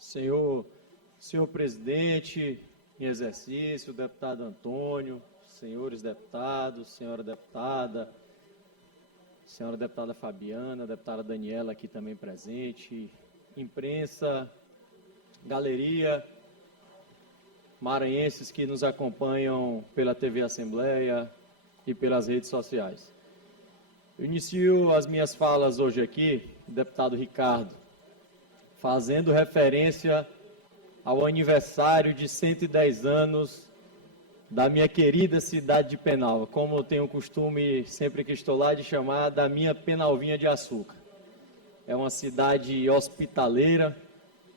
Senhor presidente em exercício, deputado Antônio, senhores deputados, senhora deputada Fabiana, deputada Daniela aqui também presente, imprensa, galeria, maranhenses que nos acompanham pela TV Assembleia e pelas redes sociais. Eu inicio as minhas falas hoje aqui, deputado Ricardo, fazendo referência ao aniversário de 110 anos da minha querida cidade de Penalva, como eu tenho o costume, sempre que estou lá, de chamar da minha Penalvinha de Açúcar. É uma cidade hospitaleira,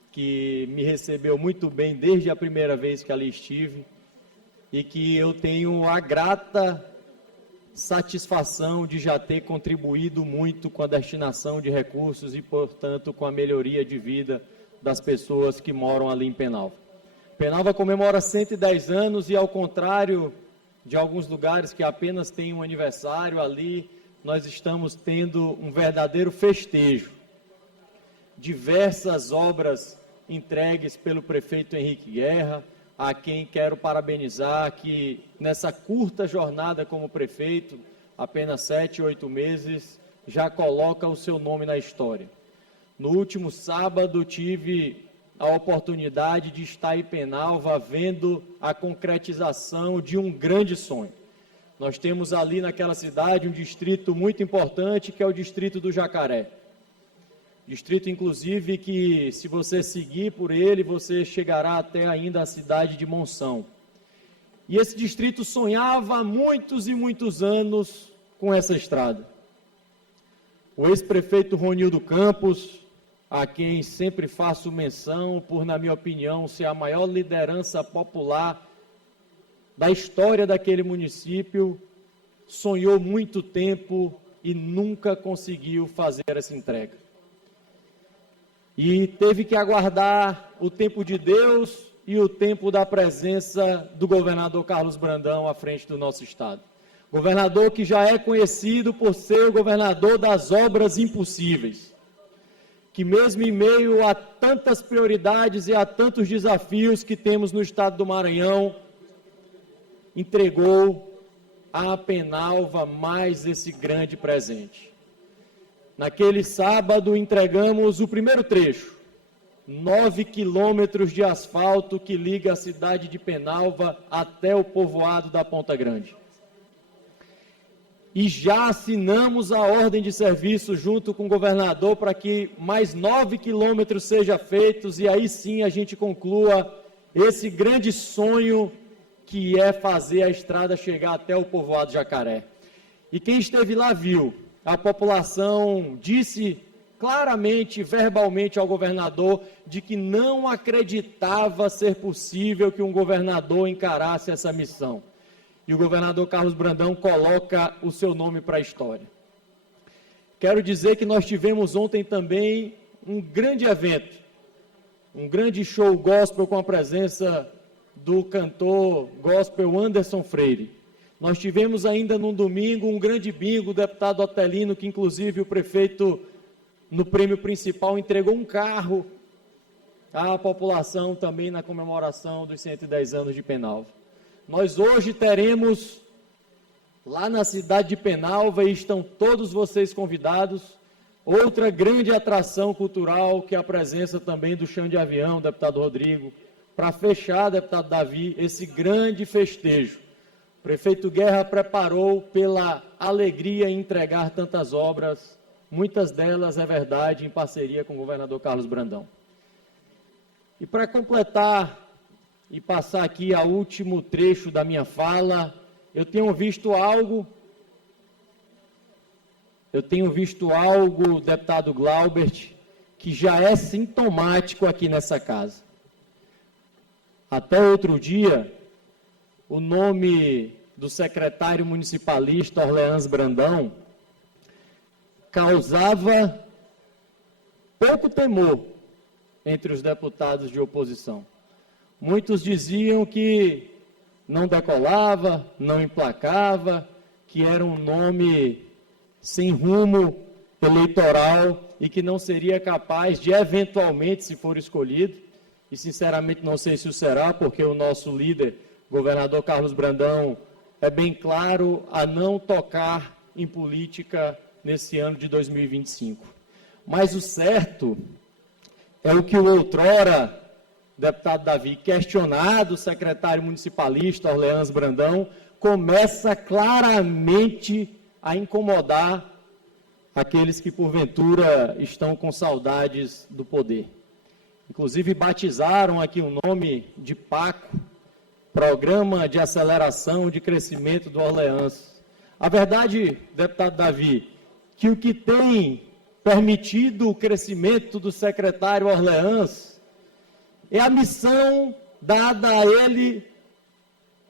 que me recebeu muito bem desde a primeira vez que ali estive, e que eu tenho a grata satisfação de já ter contribuído muito com a destinação de recursos e, portanto, com a melhoria de vida das pessoas que moram ali em Penalva. Penalva comemora 110 anos e, ao contrário de alguns lugares que apenas têm um aniversário, ali nós estamos tendo um verdadeiro festejo. Diversas obras entregues pelo prefeito Henrique Guerra, a quem quero parabenizar, que nessa curta jornada como prefeito, apenas 7, 8 meses, já coloca o seu nome na história. No último sábado tive a oportunidade de estar em Penalva vendo a concretização de um grande sonho. Nós temos ali naquela cidade um distrito muito importante, que é o distrito do Jacaré. Distrito, inclusive, que se você seguir por ele, você chegará até ainda a cidade de Monção. E esse distrito sonhava há muitos e muitos anos com essa estrada. O ex-prefeito Ronildo Campos, a quem sempre faço menção por, na minha opinião, ser a maior liderança popular da história daquele município, sonhou muito tempo e nunca conseguiu fazer essa entrega. E teve que aguardar o tempo de Deus e o tempo da presença do governador Carlos Brandão à frente do nosso estado. Governador que já é conhecido por ser o governador das obras impossíveis, que mesmo em meio a tantas prioridades e a tantos desafios que temos no estado do Maranhão, entregou à Penalva mais esse grande presente. Naquele sábado entregamos o primeiro trecho, 9 quilômetros de asfalto que liga a cidade de Penalva até o povoado da Ponta Grande. E já assinamos a ordem de serviço junto com o governador para que mais 9 quilômetros sejam feitos e aí sim a gente conclua esse grande sonho que é fazer a estrada chegar até o povoado Jacaré. E quem esteve lá viu, a população disse claramente, verbalmente ao governador, de que não acreditava ser possível que um governador encarasse essa missão. E o governador Carlos Brandão coloca o seu nome para a história. Quero dizer que nós tivemos ontem também um grande evento, um grande show gospel com a presença do cantor gospel Anderson Freire. Nós tivemos ainda no domingo um grande bingo, o deputado Otelino, que inclusive o prefeito, no prêmio principal, entregou um carro à população também na comemoração dos 110 anos de Penalva. Nós hoje teremos, lá na cidade de Penalva, e estão todos vocês convidados, outra grande atração cultural, que é a presença também do chão de avião, deputado Rodrigo, para fechar, deputado Davi, esse grande festejo. O prefeito Guerra preparou pela alegria em entregar tantas obras, muitas delas, é verdade, em parceria com o governador Carlos Brandão. E para completar e passar aqui ao último trecho da minha fala, eu tenho visto algo, deputado Glaubert, que já é sintomático aqui nessa casa. Até outro dia, o nome do secretário municipalista Orleans Brandão causava pouco temor entre os deputados de oposição. Muitos diziam que não decolava, não emplacava, que era um nome sem rumo eleitoral e que não seria capaz de, eventualmente, se for escolhido, e sinceramente não sei se o será, porque o nosso líder, governador Carlos Brandão, é bem claro a não tocar em política nesse ano de 2025. Mas o certo é o que o outrora deputado Davi, questionado, o secretário municipalista Orleans Brandão, começa claramente a incomodar aqueles que, porventura, estão com saudades do poder. Inclusive, batizaram aqui o nome de PACO, Programa de Aceleração de Crescimento do Orleans. A verdade, deputado Davi, que o que tem permitido o crescimento do secretário Orleans é a missão dada a ele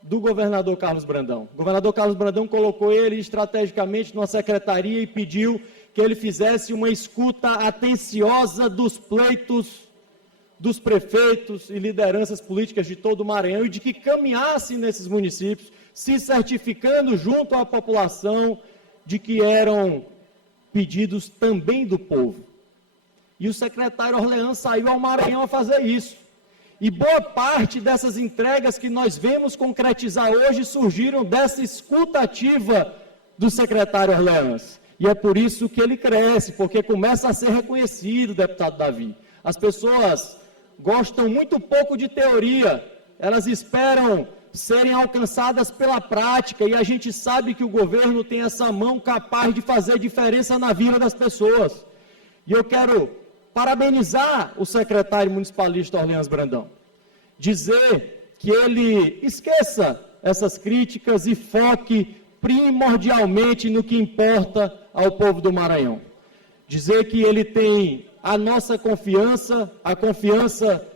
do governador Carlos Brandão. O governador Carlos Brandão colocou ele estrategicamente numa secretaria e pediu que ele fizesse uma escuta atenciosa dos pleitos dos prefeitos e lideranças políticas de todo o Maranhão e de que caminhassem nesses municípios, se certificando junto à população de que eram pedidos também do povo. E o secretário Orleans saiu ao Maranhão a fazer isso. E boa parte dessas entregas que nós vemos concretizar hoje surgiram dessa escuta ativa do secretário Orleans. E é por isso que ele cresce, porque começa a ser reconhecido, deputado Davi. As pessoas gostam muito pouco de teoria, elas esperam serem alcançadas pela prática, e a gente sabe que o governo tem essa mão capaz de fazer diferença na vida das pessoas. E eu quero parabenizar o secretário municipalista Orleans Brandão, dizer que ele esqueça essas críticas e foque primordialmente no que importa ao povo do Maranhão. Dizer que ele tem a nossa confiança, a confiança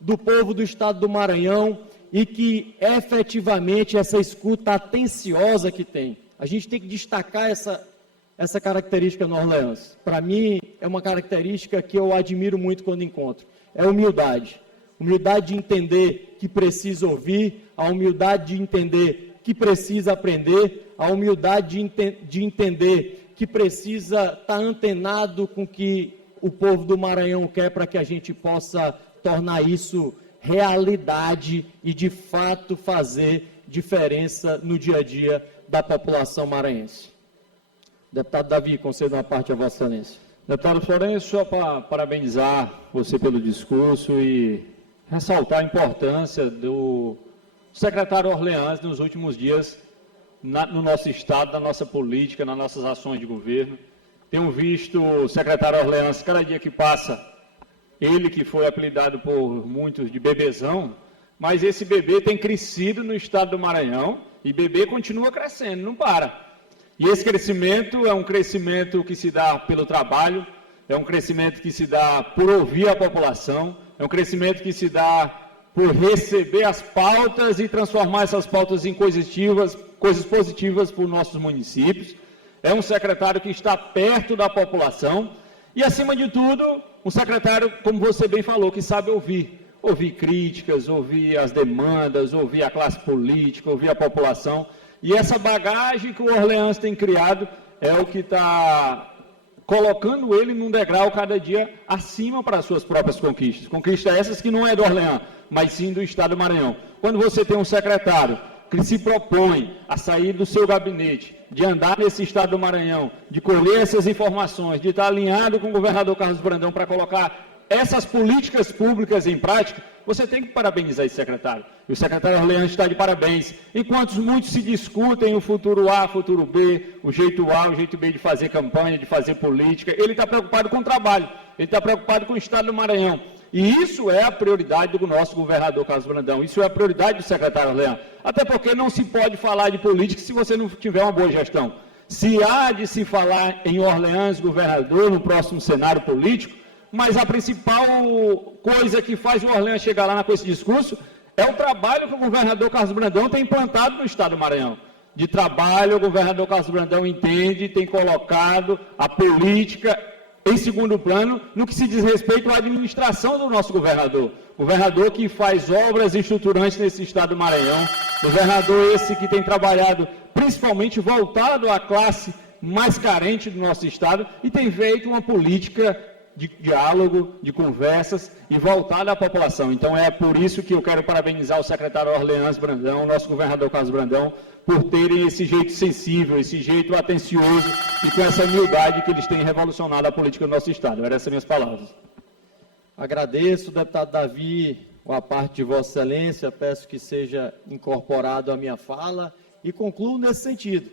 do povo do estado do Maranhão e que efetivamente essa escuta atenciosa que tem. A gente tem que destacar essa característica no Orleans. Para mim, é uma característica que eu admiro muito quando encontro. É humildade. Humildade de entender que precisa ouvir, a humildade de entender que precisa aprender, a humildade de entender que precisa estar antenado com o que o povo do Maranhão quer para que a gente possa tornar isso realidade e, de fato, fazer diferença no dia a dia da população maranhense. Deputado Davi, concedo uma parte a Vossa Excelência. Deputado Florencio, só para parabenizar você pelo discurso e ressaltar a importância do secretário Orleans nos últimos dias no nosso estado, na nossa política, nas nossas ações de governo. Tenho visto o secretário Orleans, cada dia que passa, ele que foi apelidado por muitos de bebezão, mas esse bebê tem crescido no estado do Maranhão e bebê continua crescendo, não para. E esse crescimento é um crescimento que se dá pelo trabalho, é um crescimento que se dá por ouvir a população, é um crescimento que se dá por receber as pautas e transformar essas pautas em coisas positivas para os nossos municípios. É um secretário que está perto da população e, acima de tudo, um secretário, como você bem falou, que sabe ouvir. Ouvir críticas, ouvir as demandas, ouvir a classe política, ouvir a população. E essa bagagem que o Orleans tem criado é o que está colocando ele num degrau cada dia acima para as suas próprias conquistas. Conquistas essas que não é do Orleans, mas sim do estado do Maranhão. Quando você tem um secretário que se propõe a sair do seu gabinete, de andar nesse estado do Maranhão, de colher essas informações, de estar alinhado com o governador Carlos Brandão para colocar essas políticas públicas em prática, você tem que parabenizar esse secretário. E o secretário Orleans está de parabéns. Enquanto muitos se discutem o futuro A, futuro B, o jeito A, o jeito B de fazer campanha, de fazer política, ele está preocupado com o trabalho, ele está preocupado com o estado do Maranhão. E isso é a prioridade do nosso governador Carlos Brandão, isso é a prioridade do secretário Orleans. Até porque não se pode falar de política se você não tiver uma boa gestão. Se há de se falar em Orleans governador no próximo cenário político, mas a principal coisa que faz o Orleans chegar lá com esse discurso é o trabalho que o governador Carlos Brandão tem implantado no estado do Maranhão. De trabalho, o governador Carlos Brandão entende, tem colocado a política em segundo plano no que se diz respeito à administração do nosso governador. Governador que faz obras estruturantes nesse estado do Maranhão, governador esse que tem trabalhado principalmente voltado à classe mais carente do nosso estado e tem feito uma política de diálogo, de conversas e voltada à população. Então, é por isso que eu quero parabenizar o secretário Orleans Brandão, o nosso governador Carlos Brandão, por terem esse jeito sensível, esse jeito atencioso e com essa humildade que eles têm revolucionado a política do nosso Estado. Eram essas minhas palavras. Agradeço, deputado Davi, com a parte de Vossa Excelência, peço que seja incorporado à minha fala e concluo nesse sentido.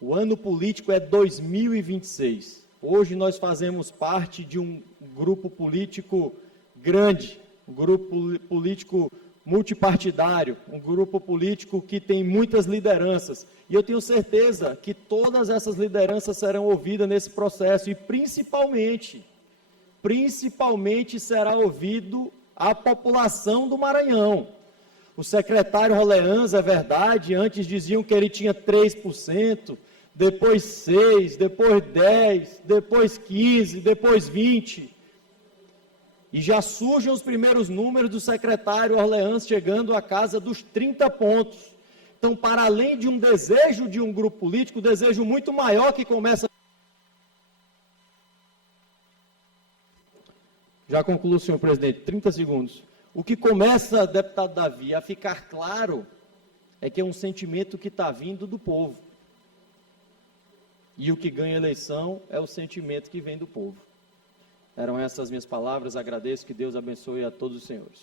O ano político é 2026. Hoje nós fazemos parte de um grupo político grande, um grupo político multipartidário, um grupo político que tem muitas lideranças. E eu tenho certeza que todas essas lideranças serão ouvidas nesse processo e principalmente será ouvido a população do Maranhão. O secretário Orleans, é verdade, antes diziam que ele tinha 3%, depois 6%, depois 10%, depois 15%, depois 20%. E já surgem os primeiros números do secretário Orleans chegando à casa dos 30 pontos. Então, para além de um desejo de um grupo político, um desejo muito maior que começa... Já concluo, senhor presidente, 30 segundos. O que começa, deputado Davi, a ficar claro é que é um sentimento que está vindo do povo. E o que ganha a eleição é o sentimento que vem do povo. Eram essas minhas palavras, agradeço, que Deus abençoe a todos os senhores.